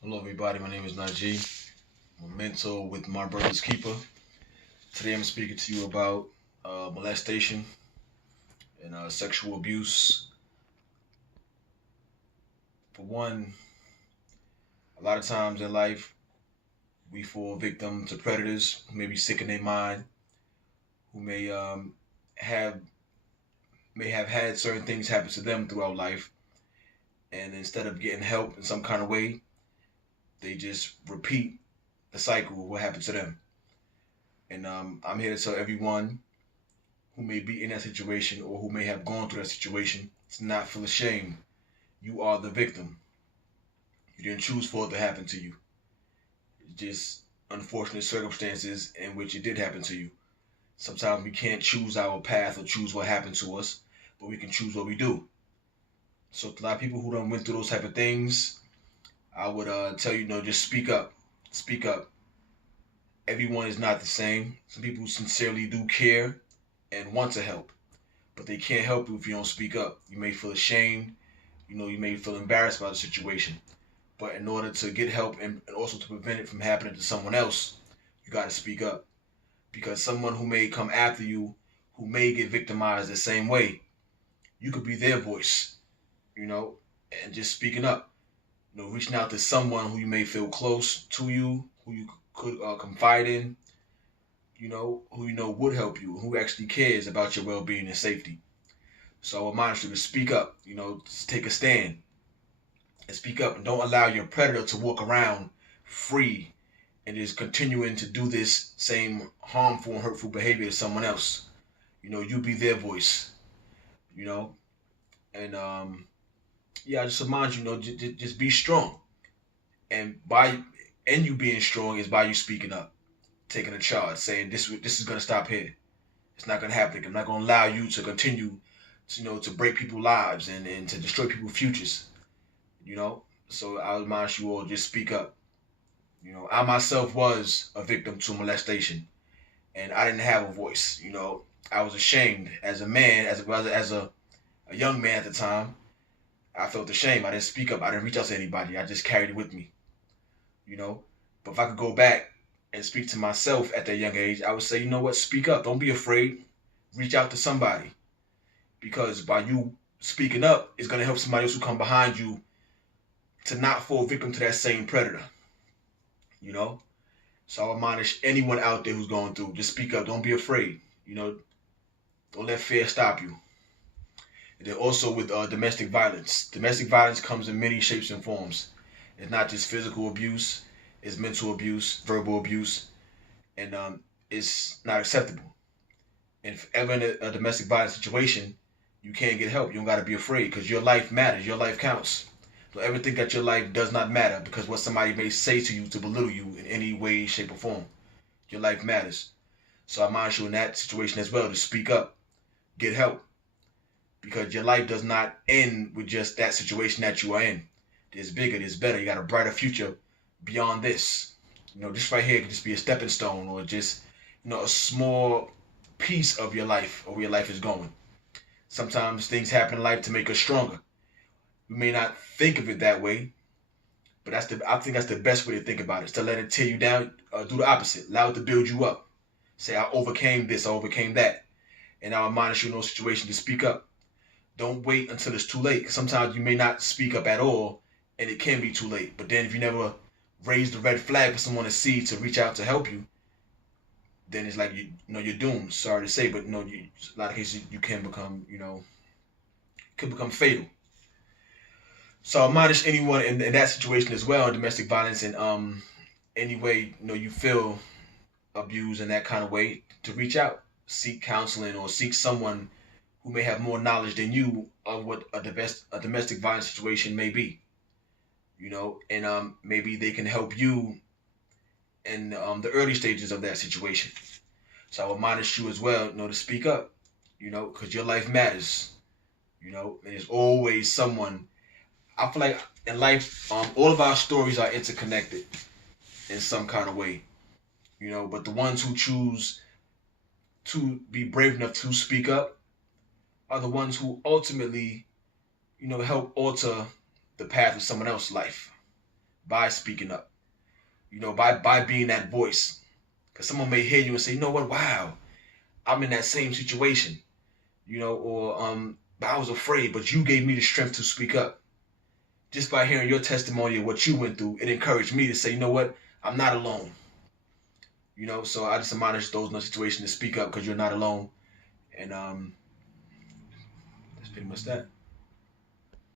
Hello, everybody. My name is Najee. I'm a mentor with My Brother's Keeper. Today, I'm speaking to you about molestation and sexual abuse. For one, a lot of times in life, we fall victim to predators who may be sick in their mind, who have may have had certain things happen to them throughout life, and instead of getting help in some kind of way, they just repeat the cycle of what happened to them. And I'm here to tell everyone who may be in that situation or who may have gone through that situation to not feel ashamed. You are the victim. You didn't choose for it to happen to you. It's just unfortunate circumstances in which it did happen to you. Sometimes we can't choose our path or choose what happened to us, but we can choose what we do. So to a lot of people who don't went through those type of things, I would tell you, just speak up. Speak up. Everyone is not the same. Some people sincerely do care and want to help, but they can't help you if you don't speak up. You may feel ashamed. You may feel embarrassed by the situation. But in order to get help and also to prevent it from happening to someone else, you got to speak up. Because someone who may come after you, who may get victimized the same way, you could be their voice, and just speaking up. Reaching out to someone who you may feel close to you, who you could confide in, who would help you, who actually cares about your well being and safety. So I admonish you to speak up, take a stand and speak up and don't allow your predator to walk around free and is continuing to do this same harmful and hurtful behavior to someone else. You be their voice, you know, and yeah, I just remind you, just be strong. And you being strong is by you speaking up, taking a charge, saying this is gonna stop here. It's not gonna happen. I'm not gonna allow you to continue, to break people's lives and to destroy people's futures. You know, so I admonish you all just speak up. I myself was a victim to molestation, and I didn't have a voice. I was ashamed as a man, as a young man at the time. I felt ashamed. I didn't speak up. I didn't reach out to anybody. I just carried it with me. You know, but if I could go back and speak to myself at that young age, I would say, you know what, speak up. Don't be afraid. Reach out to somebody because by you speaking up, it's gonna help somebody else who come behind you to not fall victim to that same predator. You know, so I admonish anyone out there who's going through, just speak up. Don't be afraid. Don't let fear stop you. And then also with domestic violence. Domestic violence comes in many shapes and forms. It's not just physical abuse. It's mental abuse, verbal abuse, and it's not acceptable. And if ever in a domestic violence situation, you can't get help. You don't got to be afraid because your life matters. Your life counts. Don't ever think that your life does not matter because what somebody may say to you to belittle you in any way, shape, or form. Your life matters. So I admonish you in that situation as well to speak up, get help, because your life does not end with just that situation that you are in. There's bigger, there's better. You got a brighter future beyond this. This right here could just be a stepping stone or just, a small piece of your life or where your life is going. Sometimes things happen in life to make us stronger. We may not think of it that way, but I think that's the best way to think about it. Is to let it tear you down, do the opposite. Allow it to build you up. Say, I overcame this, I overcame that. And I'll admonish you in those situations to speak up. Don't wait until it's too late. Sometimes you may not speak up at all, and it can be too late. But then if you never raise the red flag for someone to see to reach out to help you, then it's like you're doomed. Sorry to say, but a lot of cases you can become could become fatal. So I admonish anyone in that situation as well, in domestic violence, and any way you feel abused in that kind of way, to reach out, seek counseling, or seek someone who may have more knowledge than you of what a domestic violence situation may be. And maybe they can help you in the early stages of that situation. So I admonish you as well, to speak up, because your life matters. And there's always someone. I feel like in life, all of our stories are interconnected in some kind of way. But the ones who choose to be brave enough to speak up are the ones who ultimately, help alter the path of someone else's life. by speaking up. By being that voice. Because someone may hear you and say, you know what, wow, I'm in that same situation. Or but I was afraid, but you gave me the strength to speak up. Just by hearing your testimony of what you went through, it encouraged me to say, you know what, I'm not alone. So I just admonish those in a situation to speak up because you're not alone. And that's pretty much that.